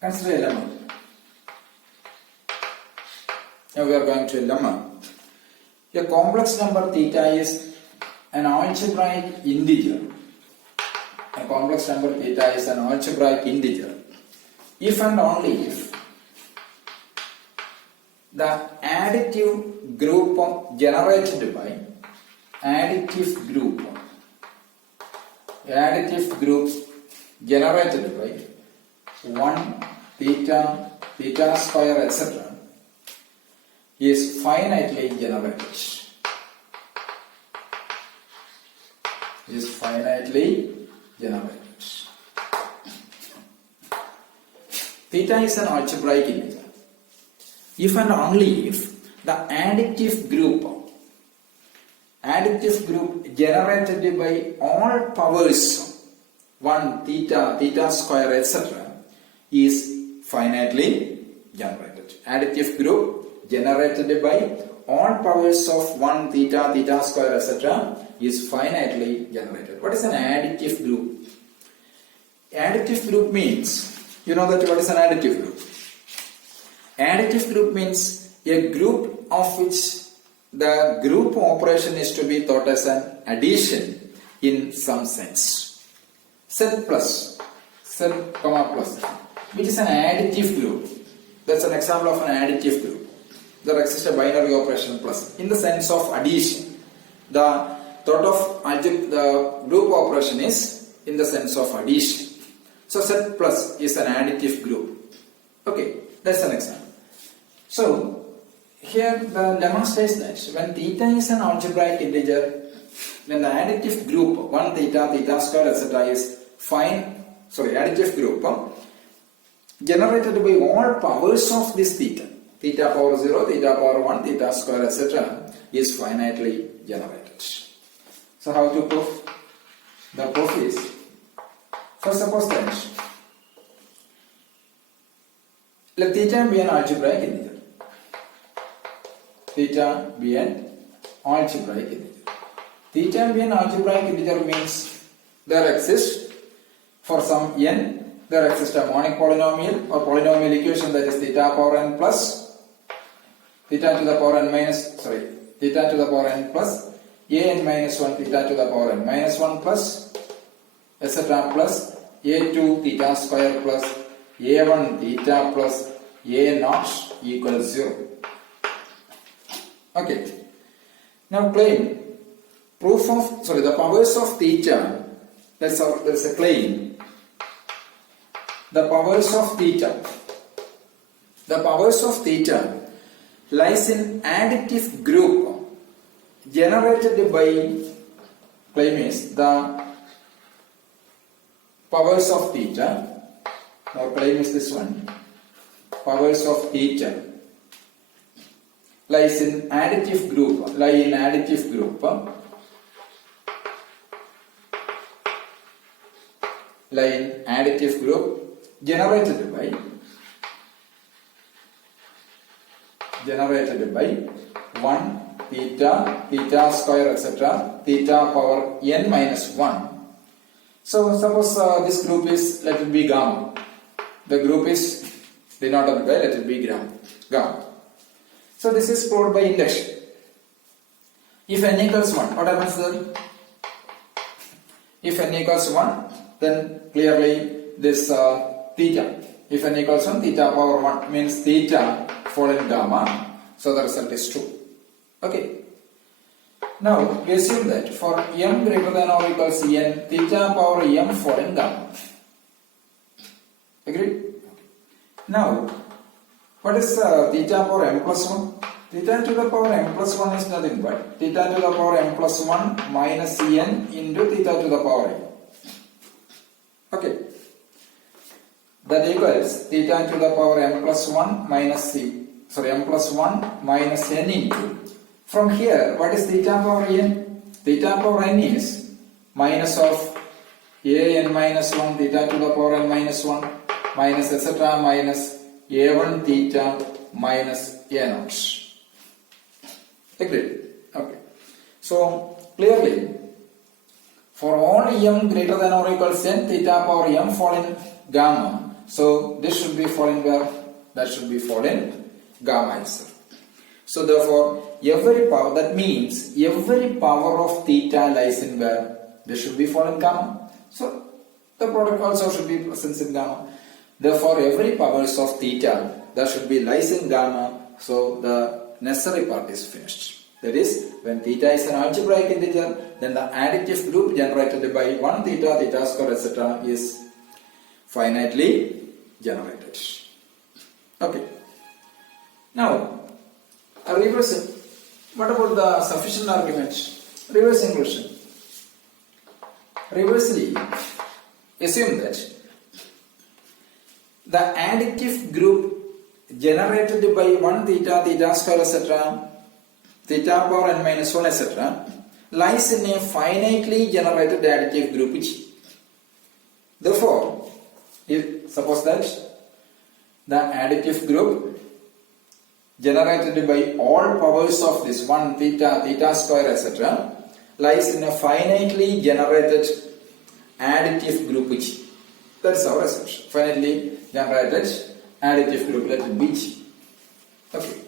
Consider a lemma. Now we are going to a lemma. A complex number theta is an algebraic integer. A complex number theta is an algebraic integer. If and only if the additive group generated by additive group generated by 1 theta, theta square, etc. is finitely generated. Theta is an algebraic integer. If and only if the additive group generated by all powers 1 theta, theta square, etc. is finitely generated. Additive group generated by all powers of 1 theta, theta square, etc. is finitely generated. What is an additive group? Additive group means, you know that what is an additive group? Additive group means a group of which the group operation is to be thought as an addition in some sense. Set, comma, plus, which is an additive group. That's an example of an additive group. There exists a binary operation plus in the sense of addition. The thought of the group operation is in the sense of addition. So set plus is an additive group. Okay, that's an example. So here the demonstrates that when theta is an algebraic integer, then the additive group 1 theta, theta square, etc. is additive group generated by all powers of this theta. Theta power 0, theta power 1, theta square, etc. is finitely generated. So how to prove? The proof is, first suppose that let theta be an algebraic integer. Theta be an algebraic integer. Theta be an algebraic integer means there exists for some n, there exists a monic polynomial or polynomial equation, that is theta power n plus theta to the power n plus a n minus 1 theta to the power n minus 1 plus etc. plus a2 theta square plus a1 theta plus a naught equals 0. Okay. Now claim the powers of theta. There's a claim. The powers of theta lies in additive group generated by, claim is the powers of theta, our claim is this one, powers of theta lie in additive group generated by 1 theta, theta square, etc. theta power n minus 1. So suppose this group is, let it be gamma. The group is denoted by, let it be gamma. So this is proved by induction. If n equals 1, what happens then? If n equals 1, then clearly this theta. If n equals 1, theta power 1 means theta following gamma. So the result is true. Okay. Now we assume that for m greater than or equals n, theta power m following gamma. Agreed? Now, what is theta power m plus 1? Theta to the power m plus 1 is nothing but theta to the power m plus 1 minus n into theta to the power n. Okay. That equals theta to the power m plus 1 minus m plus 1 minus n into. From here, what is theta power n? Theta power n is minus of a n minus 1 theta to the power n minus 1 minus etc. minus a1 theta minus a naught. Agreed? Okay. So clearly, for all m greater than or equals n, theta power m following gamma, So this should be falling where? That should be falling gamma itself. So therefore, every power, that means every power of theta lies in where? This should be falling gamma. So the product also should be present in gamma. Therefore, every powers of theta that should be lies in gamma. So the necessary part is finished. That is, when theta is an algebraic integer, then the additive group generated by 1 theta, theta square, etc. is finitely generated. Okay. Now, reversing. What about the sufficient argument? Reversing question. Reversely, assume that the additive group generated by 1 theta, theta square, etc., theta power n minus 1, etc., lies in a finitely generated additive group G. Therefore, if suppose that the additive group generated by all powers of this 1 theta, theta square, etc., lies in a finitely generated additive group G. That's our assumption. Finitely generated additive group, let it be G. Okay.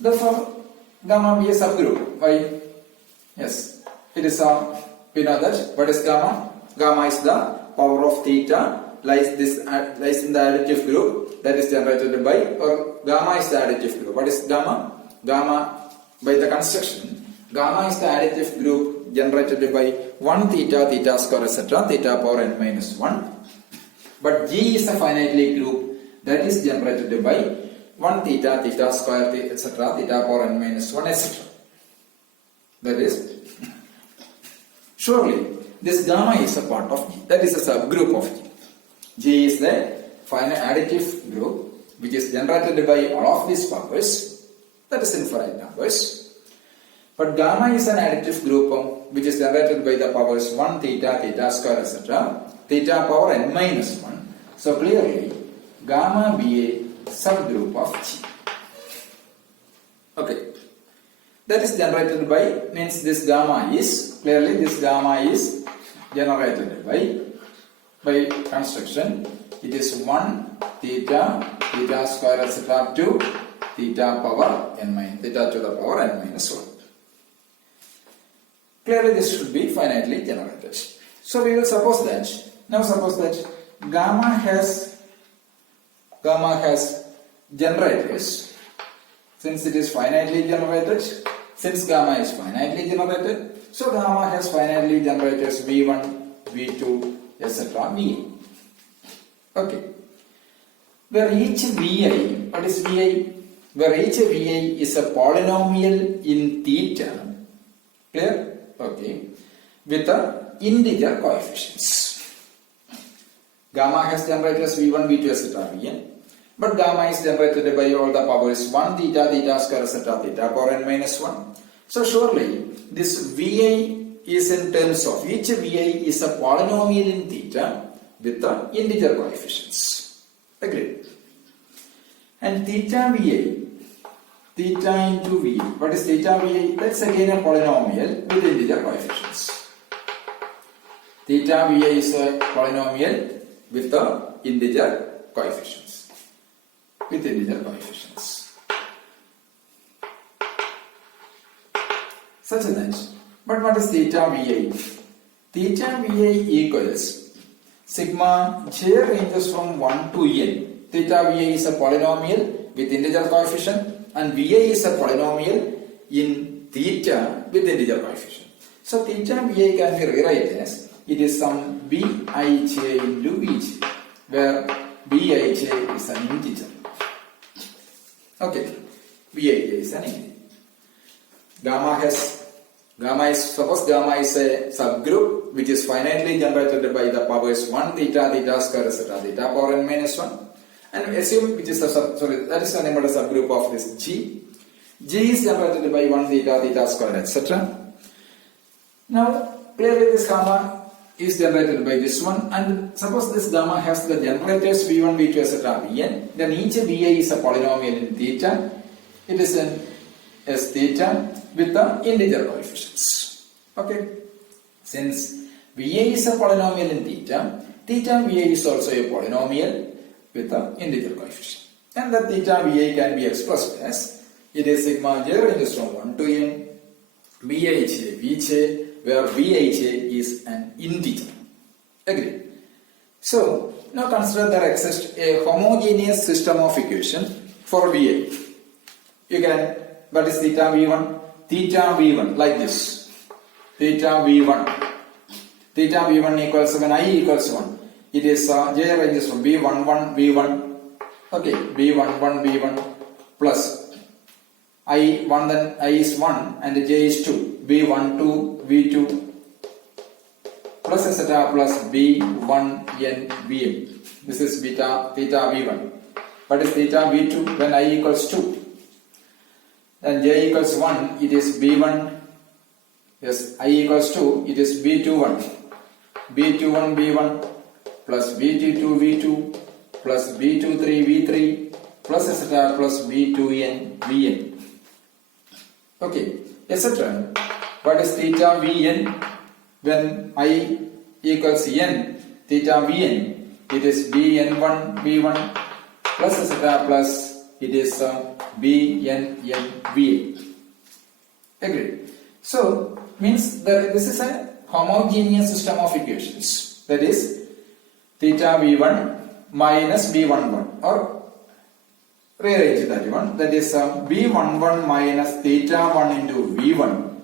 Therefore, gamma be a subgroup. Why? Yes, it is we know that. What is gamma? Gamma is the power of theta lies in the additive group that is generated by, or gamma is the additive group. What is gamma? Gamma, by the construction, gamma is the additive group generated by 1 theta, theta square, etc., theta power n minus 1. But G is a finitely group that is generated by 1 theta, theta square, etc., theta power n minus 1, etc. That is, surely this gamma is a part of G. That is a subgroup of G. G is the finite additive group which is generated by all of these powers, that is infinite numbers. But gamma is an additive group which is generated by the powers 1 theta, theta square, etc., theta power n minus 1. So clearly, gamma be a subgroup of G. Okay. That is generated by, means this gamma is, clearly this gamma is generated by construction. It is 1 theta, theta square, etc. to theta power n minus, theta to the power n minus 1. Clearly this should be finitely generated. So we will suppose that, now suppose that gamma has generators. Since it is finitely generated, since gamma is finitely generated, so gamma has finitely generators V1, V2, etc. Vn. Okay. Where each Vi, what is Vi? Where each Vi is a polynomial in theta. Clear? Okay. With the integer coefficients. Gamma has generators V1, V2, etc. Vn. But gamma is generated by all the powers 1 theta, theta square, etc., theta power n minus 1. So surely this Vi is in terms of, each Vi is a polynomial in theta with the integer coefficients. Agreed. And theta Vi, theta into Vi, what is theta Vi? That's again a polynomial with integer coefficients. Theta Vi is a polynomial with the integer coefficients. With integer coefficients. Such that, but what is theta Vi? Theta Vi equals sigma j ranges from 1 to n. Theta Vi is a polynomial with integer coefficient and Vi is a polynomial in theta with integer coefficient. So theta Vi can be rewritten as, it is some Bij into Vj, where Bij is an integer. Okay, Bij is an integer. Suppose gamma is a subgroup which is finitely generated by the powers 1 theta, theta square, etc., theta power n minus 1. And assume which is that is the name of the subgroup of this G. G is generated by 1 theta, theta square, etc. Now, clearly this gamma is generated by this one, and suppose this gamma has the generators V1, V2, etc. Vn, then each Vi is a polynomial in theta. It is in S theta with the integer coefficients. Okay. Since Vi is a polynomial in theta, theta va is also a polynomial with an integer coefficient. And the theta va can be expressed as it is sigma j ranges from 1 to n bij vj, where vij is an integer. Agree? So now consider there exists a homogeneous system of equation for va. You can, that is theta v1 like this. Theta v1 equals when I equals 1. It is j ranges from v11 v1. Okay, v11 v1 plus I1, then I is 1 and j is 2. v12 v2 plus etc. plus b1 n vm. This is theta v1. What is theta v2 when I equals 2? Then j equals 1, it is b1. Yes, I equals 2, it is b21. b21 b1 plus b22 v2 plus b23 v3 plus etc. plus b2n vn. Okay, etc. What is theta vn when I equals n? Theta vn, it is bn1 v1 plus etc. plus it is bnn va. Agreed? So means that this is a homogeneous system of equations, that is theta v1 minus b11, or rearrange that one, that is b11 minus theta 1 into v1,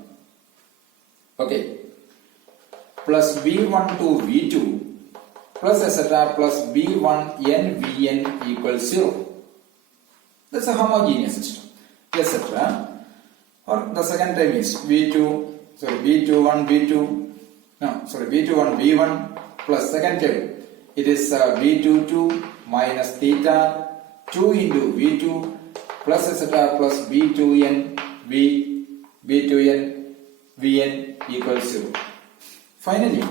okay, plus b12 v2 plus etc. plus b1n vn equals 0. That's a homogeneous system, etc. Or the second term is b21 v1 plus second term, it is b22 minus theta 2 into v2 plus etc. plus b2n vn equals 0. Finally,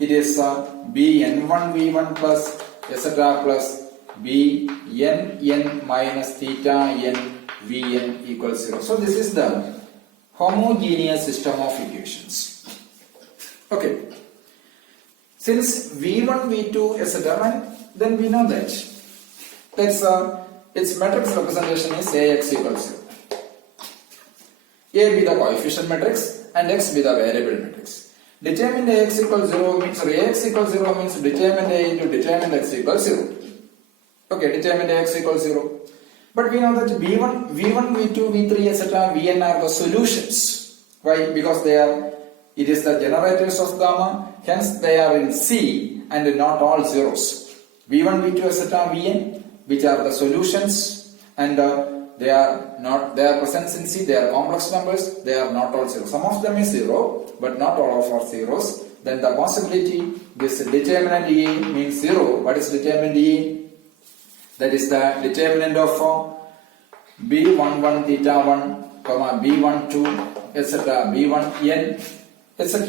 it is bn1 v1 plus etc. plus bnn minus theta n vn equals 0. So this is the homogeneous system of equations. Okay. Since v1, v2, etc., then we know that its matrix representation is Ax equals 0. A be the coefficient matrix and x be the variable matrix. Determined Ax equals 0 means, or Ax equals 0 means determined A into determined x equals 0. Okay, determined Ax equals 0. But we know that v1, v2, v3, etc., vn are the solutions. Why? Because it is the generators of gamma, hence they are in C and not all zeros. v1, v2, etc., vn, which are the solutions, and they are present in C, they are complex numbers, they are not all zeros. Some of them is 0, but not all of are zeros. Then the possibility, this determinant E means 0. What is determinant E? That is the determinant of b11 theta 1, b12, etc., b1n, etc.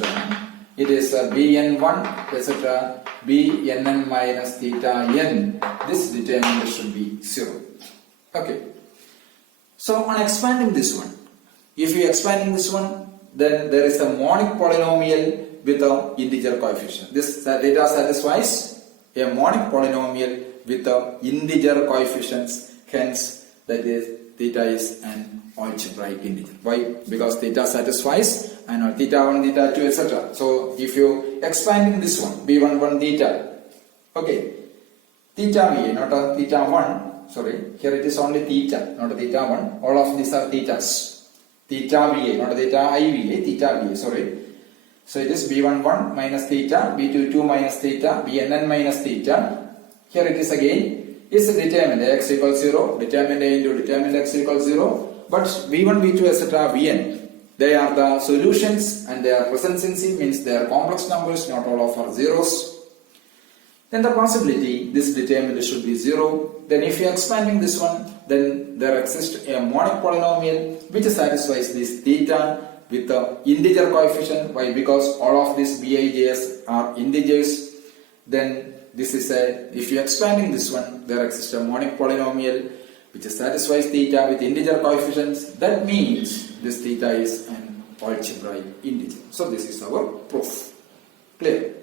It is bn1, etc., bnn minus theta n. This determinant should be 0. Okay. So on expanding this one, if you expanding this one, then there is a monic polynomial with an integer coefficient. This data satisfies a monic polynomial with the integer coefficients, hence that is theta is an algebraic integer. Why? Because theta satisfies and theta 1, theta 2, etc. So if you expanding this one, b11 theta, okay, theta va, not a theta 1, sorry, here it is only theta, not a theta 1, all of these are thetas. Theta va, not a theta iva, theta va, sorry. So it is b11 minus theta, b22 minus theta, bnn minus theta. Here it is again, is determined x equals 0, determined a into determined x equals 0, but v1, v2, etc., vn, they are the solutions and they are present in C, means they are complex numbers, not all of are zeros. Then the possibility, this determinant should be 0. Then if you are expanding this one, then there exists a monic polynomial which satisfies this theta with the integer coefficient. Why? Because all of these bij's are integers. Then this is if you are expanding this one, there exists a monic polynomial which satisfies theta with integer coefficients. That means this theta is an algebraic integer. So this is our proof. Clear?